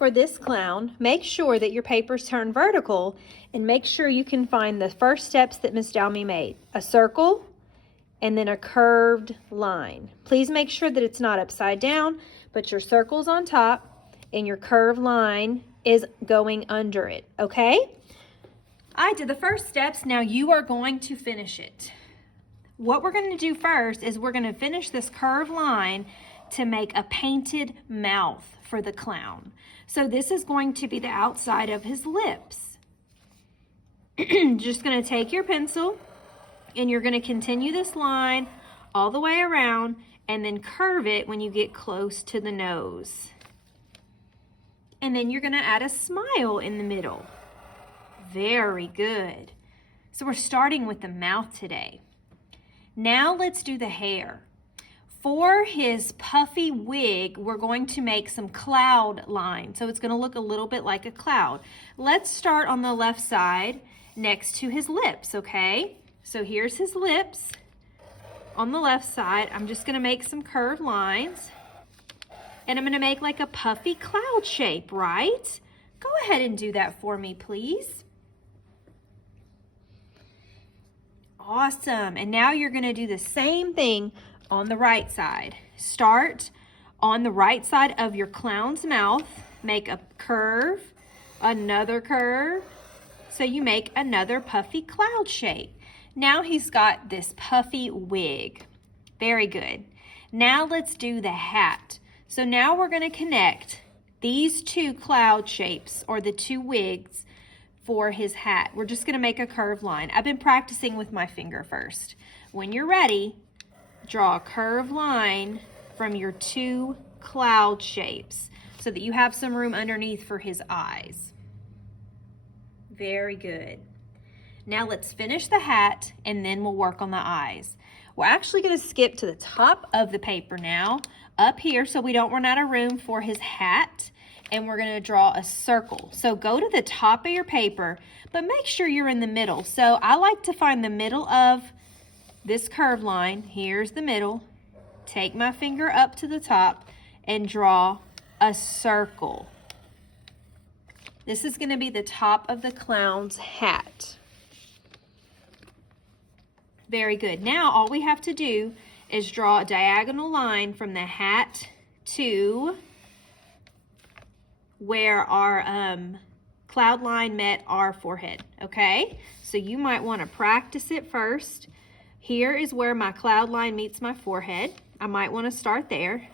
For this clown, make sure that your paper's turned vertical and make sure you can find the first steps that Miss Dalmy made. A circle and then a curved line. Please make sure that it's not upside down, but your circle's on top and your curved line is going under it, okay? I did the first steps, now you are going to finish it. What we're going to do first is we're going to finish this curved line to make a painted mouth for the clown. So this is going to be the outside of his lips. Just going to take your pencil and you're going to continue this line all the way around and then curve it when you get close to the nose. And then you're going to add a smile in the middle. Very good. So we're starting with the mouth today. Now let's do the hair. For his puffy wig, we're going to make some cloud lines. So it's going to look a little bit like a cloud. Let's start on the left side next to his lips, okay? So here's his lips. On the left side, I'm just going to make some curved lines. And I'm going to make like a puffy cloud shape, right? Go ahead and do that for me, please. Awesome. And now you're going to do the same thing on the right side. Start on the right side of your clown's mouth. Make a curve, another curve. So you make another puffy cloud shape. Now he's got this puffy wig. Very good. Now let's do the hat. So now we're going to connect these two cloud shapes or the two wigs for his hat. We're just going to make a curved line. I've been practicing with my finger first. When you're ready, draw a curved line from your two cloud shapes so that you have some room underneath for his eyes. Very good. Now let's finish the hat and then we'll work on the eyes. We're actually going to skip to the top of the paper now, up here so we don't run out of room for his hat. And we're going to draw a circle. So go to the top of your paper, but make sure you're in the middle. So I like to find the middle of this curved line. Here's the middle. Take my finger up to the top and draw a circle. This is going to be the top of the clown's hat. Very good. Now all we have to do is draw a diagonal line from the hat to where our cloud line met our forehead, okay? So you might want to practice it first. Here is where my cloud line meets my forehead. I might want to start there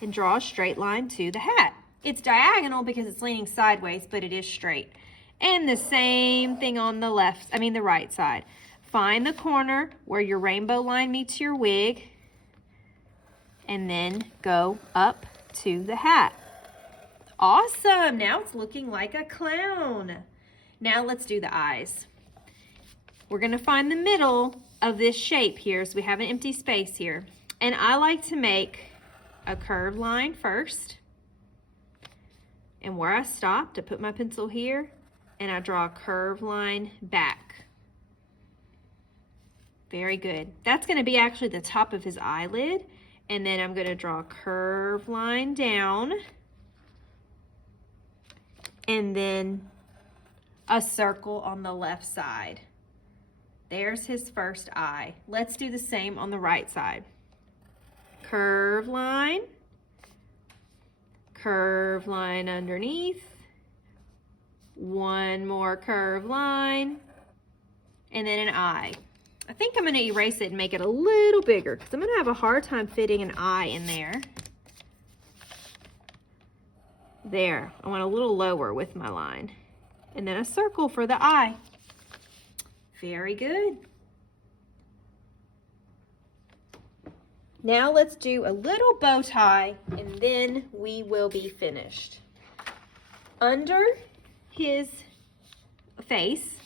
and draw a straight line to the hat. It's diagonal because it's leaning sideways, but it is straight. And the same thing on the the right side. Find the corner where your rainbow line meets your wig and then go up to the hat. Awesome, now it's looking like a clown. Now let's do the eyes. We're gonna find the middle of this shape here, so we have an empty space here. And I like to make a curved line first. And where I stopped, I put my pencil here and I draw a curved line back. Very good. That's gonna be actually the top of his eyelid. And then I'm gonna draw a curved line down. And then a circle on the left side. There's his first eye. Let's do the same on the right side. Curved line underneath, one more curved line, and then an eye. I think I'm going to erase it and make it a little bigger because I'm going to have a hard time fitting an eye in there. There, I went a little lower with my line. And then a circle for the eye. Very good. Now let's do a little bow tie and then we will be finished. Under his face,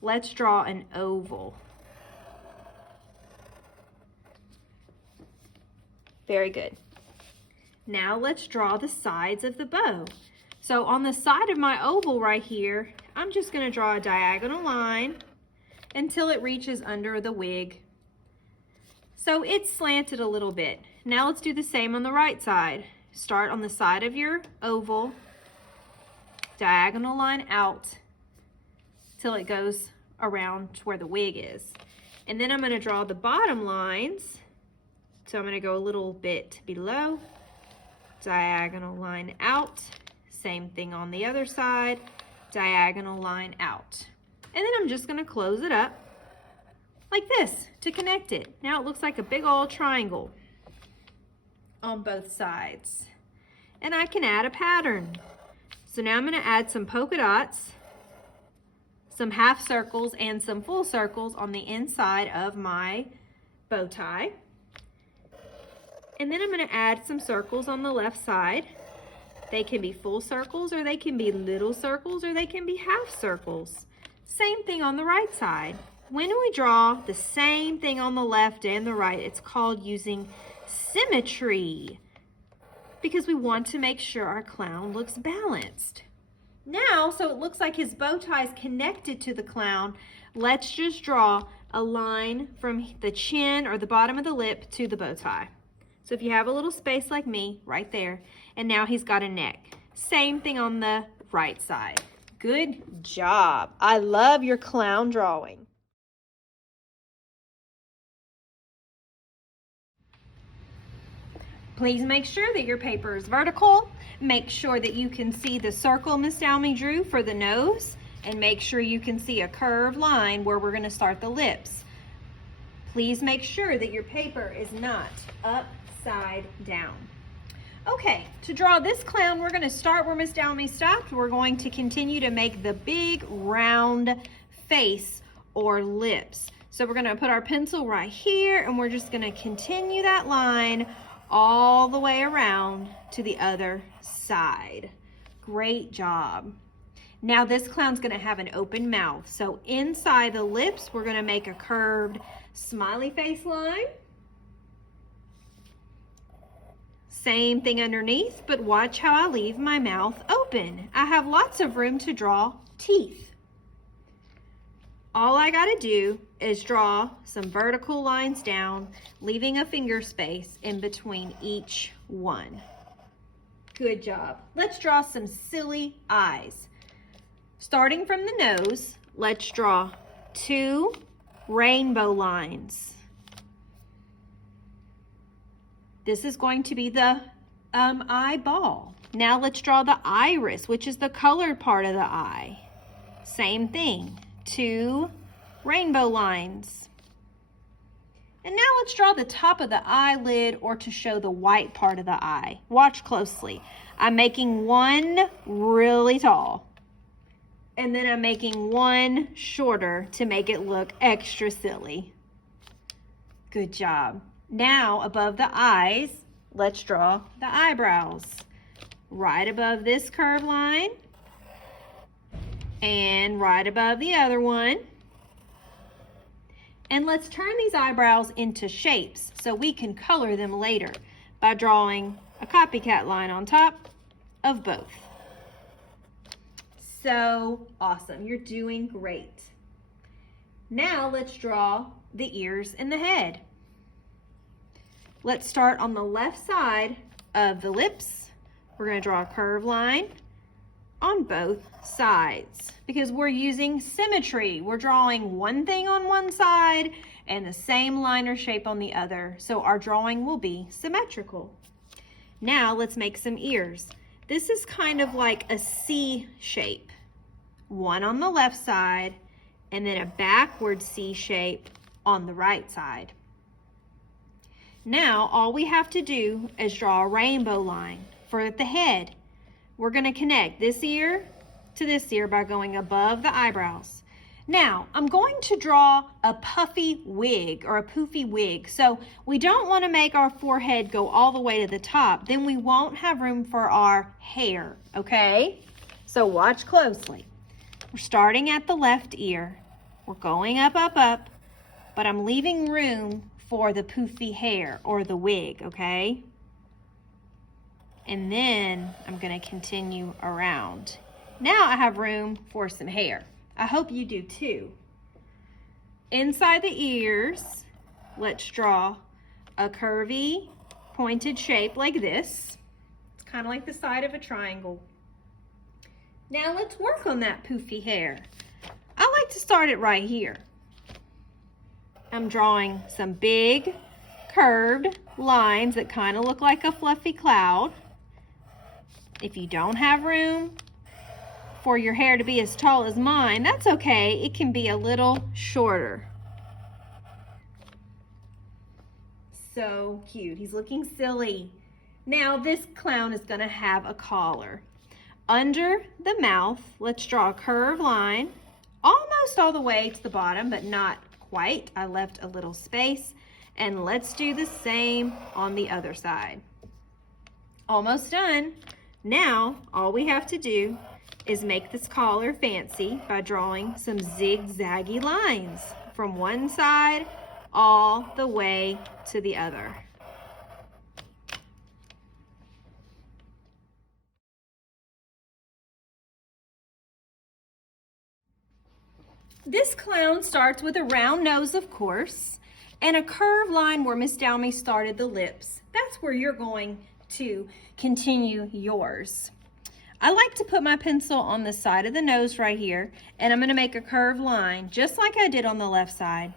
let's draw an oval. Very good. Now let's draw the sides of the bow. So on the side of my oval right here, I'm just going to draw a diagonal line until it reaches under the wig. So it's slanted a little bit. Now let's do the same on the right side. Start on the side of your oval diagonal line out till it goes around to where the wig is. And then I'm going to draw the bottom lines. So I'm going to go a little bit below, diagonal line out, same thing on the other side, diagonal line out. And then I'm just going to close it up like this to connect it. Now it looks like a big old triangle on both sides. And I can add a pattern. So now I'm going to add some polka dots, some half circles, and some full circles on the inside of my bow tie. And then I'm going to add some circles on the left side. They can be full circles, or they can be little circles, or they can be half circles. Same thing on the right side. When we draw the same thing on the left and the right, it's called using symmetry, because we want to make sure our clown looks balanced. Now, so it looks like his bow tie is connected to the clown, let's just draw a line from the chin or the bottom of the lip to the bow tie. So if you have a little space like me, right there, and now he's got a neck. Same thing on the right side. Good job. I love your clown drawing. Please make sure that your paper is vertical. Make sure that you can see the circle Miss Dalmy drew for the nose, and make sure you can see a curved line where we're going to start the lips. Please make sure that your paper is not upside down. Okay, to draw this clown, we're going to start where Miss Dalmy stopped. We're going to continue to make the big round face or lips. So we're going to put our pencil right here, and we're just going to continue that line all the way around to the other side. Great job. Now this clown's going to have an open mouth. So inside the lips, we're going to make a curved smiley face line. Same thing underneath, but watch how I leave my mouth open. I have lots of room to draw teeth. All I got to do is draw some vertical lines down, leaving a finger space in between each one. Good job. Let's draw some silly eyes. Starting from the nose, let's draw 2 rainbow lines. This is going to be the eyeball. Now let's draw the iris, which is the colored part of the eye. Same thing, 2 rainbow lines. And now let's draw the top of the eyelid, or to show the white part of the eye. Watch closely. I'm making one really tall, and then I'm making one shorter to make it look extra silly. Good job. Now above the eyes, let's draw the eyebrows. Right above this curved line, and right above the other one. And let's turn these eyebrows into shapes so we can color them later by drawing a copycat line on top of both. So awesome, you're doing great. Now let's draw the ears and the head. Let's start on the left side of the lips. We're going to draw a curved line on both sides because we're using symmetry. We're drawing one thing on one side and the same line or shape on the other, so our drawing will be symmetrical. Now let's make some ears. This is kind of like a C shape. One on the left side and then a backward C shape on the right side. Now all we have to do is draw a rainbow line for the head. We're going to connect this ear to this ear by going above the eyebrows. Now, I'm going to draw a puffy wig or a poofy wig. So we don't want to make our forehead go all the way to the top. Then we won't have room for our hair, okay? So watch closely. We're starting at the left ear. We're going up, up, up, but I'm leaving room for the poofy hair or the wig, okay? And then I'm going to continue around. Now I have room for some hair. I hope you do too. Inside the ears, let's draw a curvy, pointed shape like this. It's kind of like the side of a triangle. Now let's work on that poofy hair. I like to start it right here. I'm drawing some big curved lines that kind of look like a fluffy cloud. If you don't have room for your hair to be as tall as mine, that's okay. It can be a little shorter. So cute. He's looking silly. Now this clown is going to have a collar. Under the mouth, let's draw a curved line almost all the way to the bottom, but not quite. I left a little space. And let's do the same on the other side. Almost done. Now, all we have to do is make this collar fancy by drawing some zigzaggy lines from one side all the way to the other. This clown starts with a round nose, of course, and a curved line where Miss Dowmy started the lips. That's where you're going to continue yours. I like to put my pencil on the side of the nose right here, and I'm going to make a curved line just like I did on the left side.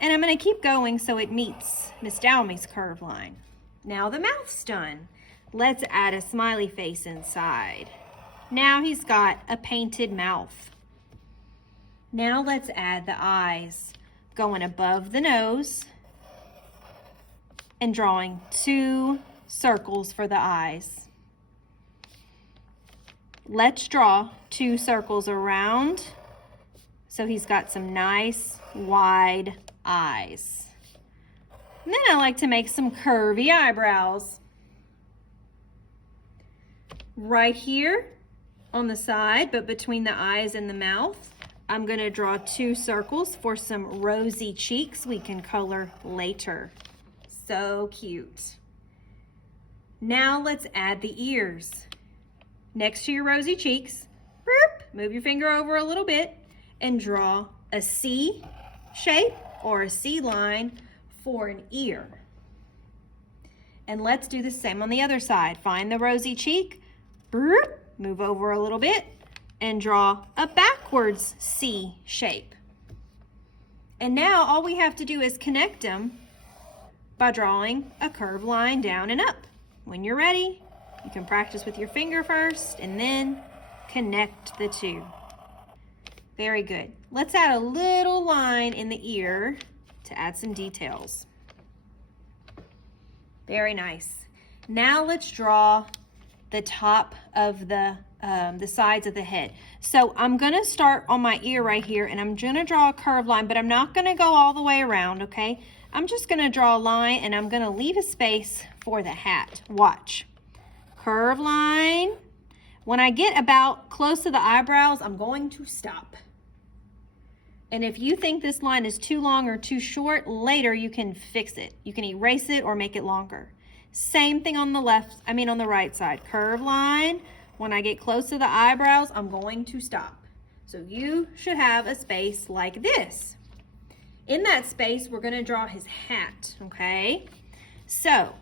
And I'm going to keep going so it meets Miss Dowmy's curved line. Now the mouth's done. Let's add a smiley face inside. Now he's got a painted mouth. Now let's add the eyes, going above the nose and drawing 2 circles for the eyes. Let's draw 2 circles around so he's got some nice wide eyes. And then I like to make some curvy eyebrows. Right here on the side, but between the eyes and the mouth, I'm going to draw 2 circles for some rosy cheeks we can color later. So cute. Now let's add the ears. Next to your rosy cheeks, move your finger over a little bit and draw a C shape or a C line for an ear. And let's do the same on the other side. Find the rosy cheek, move over a little bit, and draw a backwards C shape. And now all we have to do is connect them by drawing a curved line down and up. When you're ready, you can practice with your finger first and then connect the 2. Very good. Let's add a little line in the ear to add some details. Very nice. Now let's draw the top of the sides of the head. So I'm gonna start on my ear right here and I'm gonna draw a curved line, but I'm not gonna go all the way around, okay? I'm just gonna draw a line and I'm gonna leave a space for the hat. Watch. Curved line. When I get about close to the eyebrows, I'm going to stop. And if you think this line is too long or too short, later you can fix it. You can erase it or make it longer. Same thing on the on the right side. Curved line. When I get close to the eyebrows, I'm going to stop. So you should have a space like this. In that space, we're gonna draw his hat, okay? So,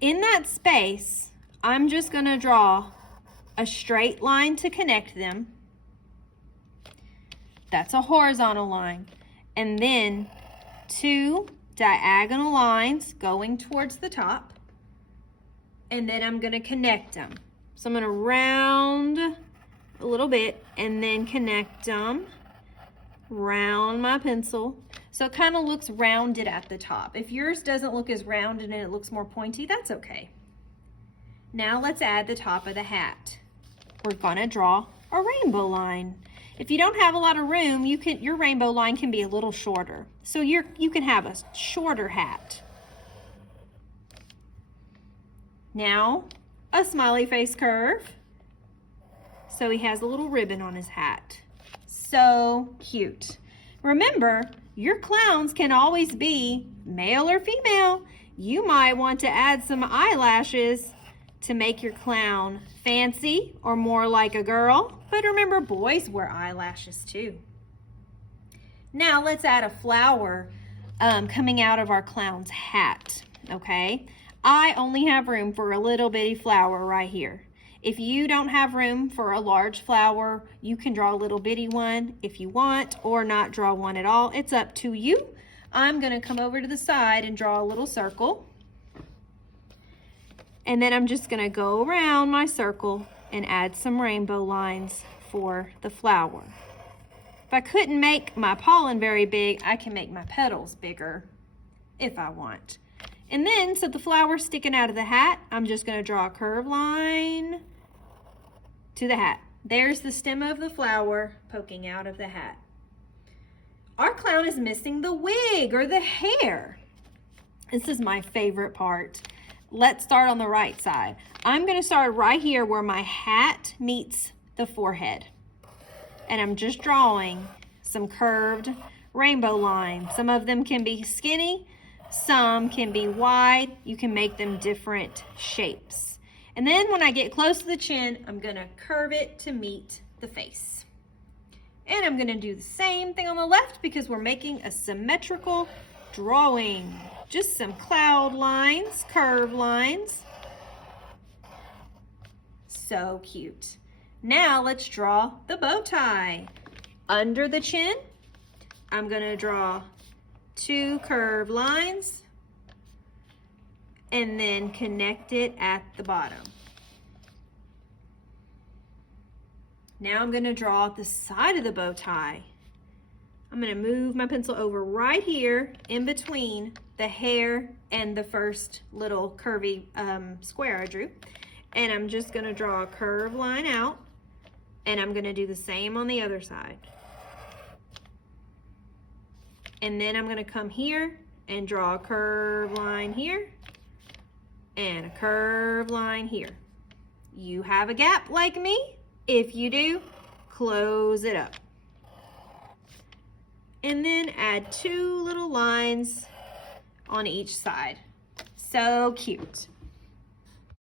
in that space, I'm just gonna draw a straight line to connect them. That's a horizontal line. And then 2 diagonal lines going towards the top. And then I'm gonna connect them. So I'm gonna round a little bit and then connect them. Round my pencil. So it kind of looks rounded at the top. If yours doesn't look as rounded and it looks more pointy, that's okay. Now let's add the top of the hat. We're gonna draw a rainbow line. If you don't have a lot of room, your rainbow line can be a little shorter. So you can have a shorter hat. Now, a smiley face curve. So he has a little ribbon on his hat. So cute. Remember, your clowns can always be male or female. You might want to add some eyelashes to make your clown fancy or more like a girl. But remember, boys wear eyelashes too. Now let's add a flower coming out of our clown's hat, okay? I only have room for a little bitty flower right here. If you don't have room for a large flower, you can draw a little bitty one if you want, or not draw one at all. It's up to you. I'm gonna come over to the side and draw a little circle. And then I'm just gonna go around my circle and add some rainbow lines for the flower. If I couldn't make my pollen very big, I can make my petals bigger if I want. And then, so the flower's sticking out of the hat, I'm just gonna draw a curved line to the hat. There's the stem of the flower poking out of the hat. Our clown is missing the wig or the hair. This is my favorite part. Let's start on the right side. I'm gonna start right here where my hat meets the forehead. And I'm just drawing some curved rainbow lines. Some of them can be skinny, some can be wide. You can make them different shapes. And then when I get close to the chin, I'm gonna curve it to meet the face. And I'm gonna do the same thing on the left because we're making a symmetrical drawing. Just some cloud lines, curved lines. So cute. Now let's draw the bow tie. Under the chin, I'm gonna draw 2 curved lines and then connect it at the bottom. Now I'm gonna draw the side of the bow tie. I'm gonna move my pencil over right here in between the hair and the first little curvy square I drew. And I'm just gonna draw a curved line out, and I'm gonna do the same on the other side. And then I'm gonna come here and draw a curved line here and a curved line here. You have a gap like me? If you do, close it up. And then add 2 little lines on each side. So cute.